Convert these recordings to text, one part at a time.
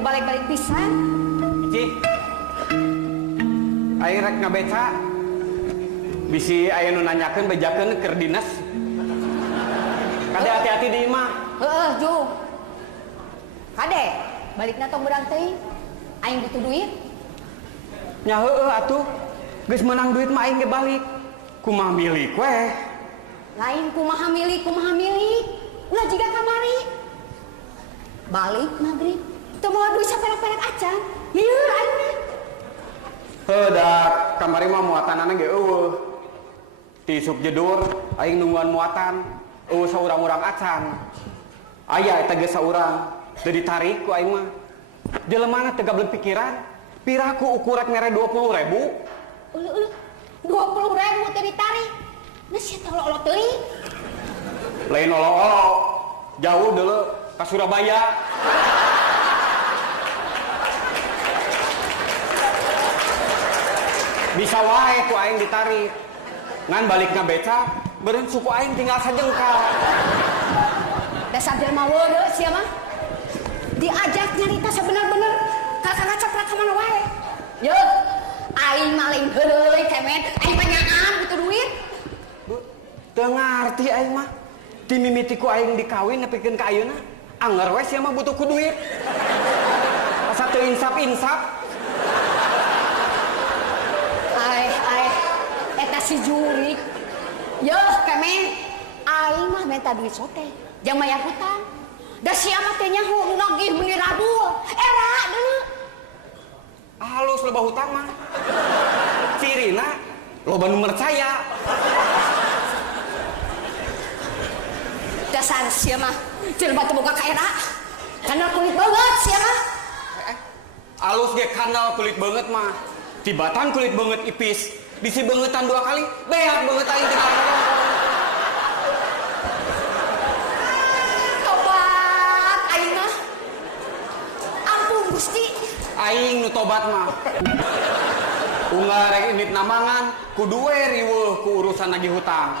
Balik-balik pisan. Ci, aing rek ngabeca. Bisi aya nu nanyakeun bejakeun keur dinas. Kade hati-hati di imah. Heeh, Ju. Kade, balikna tong beurang teuing. Aing butuh duit. Nya heueuh atuh. Geus menang duit mah aing ge balik. Kumaha milik weh. Lain kumaha milik. Ulah jiga kamari. Balik maghrib. Teu moal duit saperak-perak acan. Lieur aing mah. Heudak, kamari mah muatanana ge eueuh. Ti suk jedur aing nungguan muatan. Eueuh saurang-urang acan. Aya eta ge saurang. Teu ditarik ku aing mah. Jelemana teu gablek pikiran. Piraku ukur rek mere 20.000. Uluh. 20.000 teu ditarik. Nah sia teh olo-olo teuing. Lain olo-olo. Jauh deuleu ka Surabaya. Bisa wae ku aing ditarik. Ngan balik ngabeca, beureun suku aing tinggal sajengkal. Dasar jelema weudeu sia mah. Diajak nyarita sabener-bener kakak-kakak ka mana wae. Ye, aing mah lain heuleuy kemet, aing panyangan butuh duit. Teu ngarti aing mah. Ti mimiti ku aing dikawin nepikeun ka ayeuna, anger we sia mah butuh ku duit. Asa teu insap-insap. Eta si jurik. Yeuh kemet, aing mah minta duit sote. Jang maya hutang. Da sia mah teh nyaho nu nagih meuni radul. Era deuleu. Halus loba hutang mah. Cirina loba nu percaya. Dasar sia mah jelema teu boga kaera. Kana kulit banget sia mah. Alus ge kanal kulit banget mah. Tibatan kulit banget ipis. Bisi bangetan 2 kali, beak banget aing tinggal. Tobat aing mah. Ampun Gusti. Aing nu tobat mah. Unggal rek indit namangan, kudu we riweuh ku urusan nagih hutang.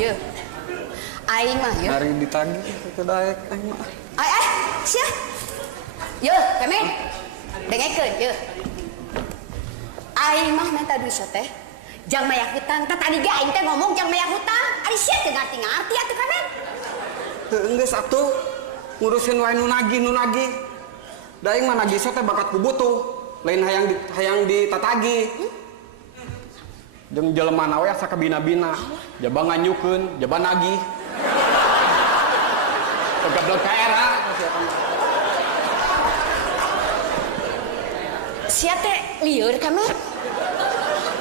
Ye. Aing mah ye. Hari ditagih teu daek aing mah. Sia. Ye, kemet. Dengekeun ye. Aing mah minta duit teh. Jang maya hutang. Tadi ge aing teh ngomong jang maya hutang. Ari sia teu ngarti atuh kemet. Teu geus atuh. Ngurusin wae nu nagih. Da aing mah nagih teh bakat ku butuh. Lain hayang ditatagi. Jeung jelemana we asa kabina-bina. Jaba nganyukeun, jaba nagih. Gablek ka era. Sia teh lieur kemet.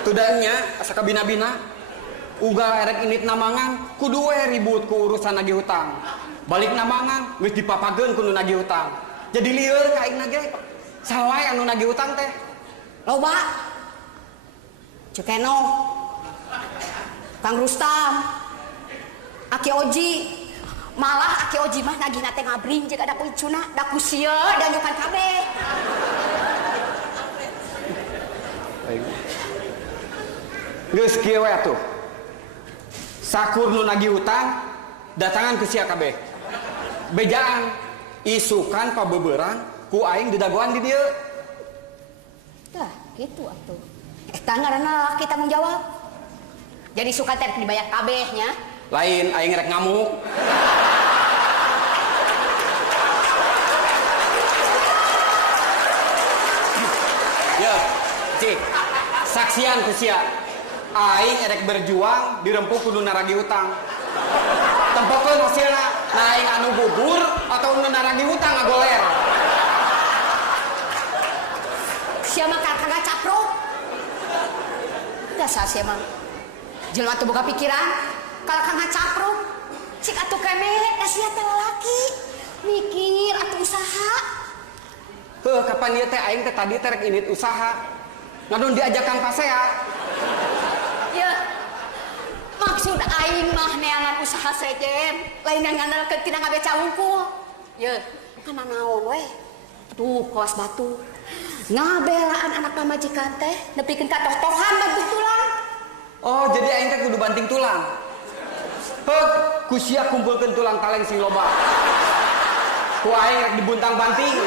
Tudangnya asa kabina-bina. Uga erek indit namangan kudu we ribut ku urusan nagih hutang. Balik namangan geus dipapageun ku nu nagih hutang. Jadi lieur ka aing ge. Saha wae anu nagih hutang teh? Loba. Cukeno. Kang Rustam. Aki Oji. Malah Aki Oji mah nagihna teh ngabring jeung ada ku icuna, da ku sieun da nyukan kabeh. Geus kieu we atuh. Sakur nu nagih hutang datangan ke sia kabeh. Bejaan isukan pabeubeurang ku aing didagoan di dieu. Tah, kitu atuh. Eta ngaranna laki tanggung jawab. Jadi suka teh dibayar kabehnya. Lain aing rek ngamuk. Ya, cik, saksian ku sia. Aing erek berjuang dirempuh kudu naragi utang. Tempokeun hasilna, nah aing anu bubur atau anu naragi utang ngagoler. Sia mah kagak caprok. Dasar sia mah. Jelema teu boga pikiran, kalau kagak caprok. Cik atuh kemet, da sia teh lalaki. Mikir atuh usaha. Heuh, kapan ieu teh aing teh tadi teh rek indit usaha. Ngadon diajak Kang Pasea. Ya, maksud aing mah neangan usaha sejen, lain yang ngandalkeun tina ngabeca hungkul. Ya, kana naon we? Tuh, kawas batu. Ngabelaan anak pamajikan teh nepikeun katotohan banting tulang. Oh, jadi aing teh kudu banting tulang. Heuh, ku sia kumpulkeun tulang taleng sing loba. Ku aing rek dibuntang banting.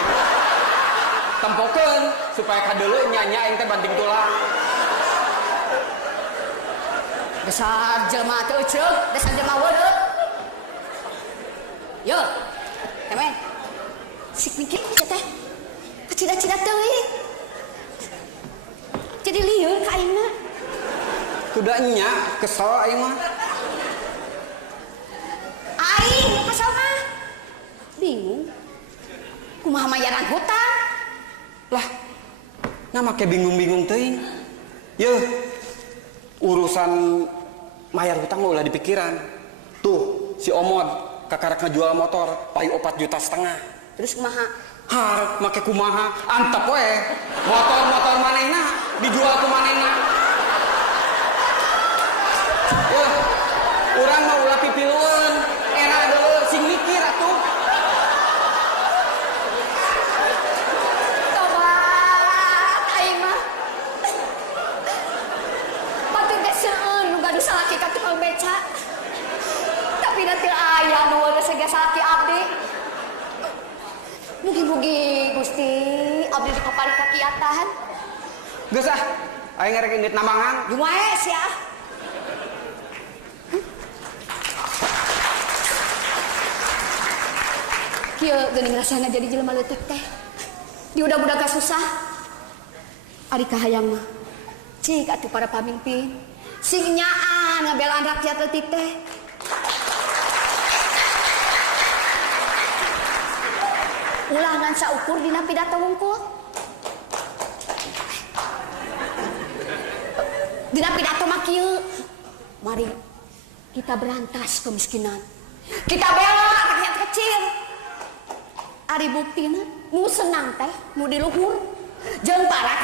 Tempokeun supaya kadeuleu nya aing teh banting tulang. Dasar jelema teu ceuk, dasar jelema weuleuh. Yo, temen. Sik mikir kita teh. Kecida-cida teuing. Jadi lieur ka aingna. Kuda nya kesel aing mah. Aing kesel mah. Bingung. Kumaha mayaran hutang? Lah, nama ke bingung-bingung teuing. Yeuh, urusan mayar hutang mah ulah dipikiran. Tuh, si Omod kakarek ngejual motor payu 4,5 juta. Terus kumaha? Harap make kumaha, antep we. Motor-motor manehna dijual ku manehna. Yeuh, urang mah ulah pipilueun. Era deuleu sing mikir atuh. Tobat aing mah. Batu ge seueun nu gaduh salaki ka tukang beca. Tapi nanti aya nu geus ge salaki abdi. Mugi-mugi Gusti abdi dipapari kakiatan. Geus ah, aing rek indit namangan. Jumae sia. Kieu geuning rasana jadi jelema leutik teh. Di udah-udah gak susah. Ari kahayang mah. Cik atuh para pamimpin. Sing nyaan ngabelaan rakyat leutik teh. Ulangan saukur dina pidato hungkul. Dina pidato mah kieu. Mari kita berantas kemiskinan. Kita bela rakyat kecil. Ari buktina nu senang teh nu di luhur jeung para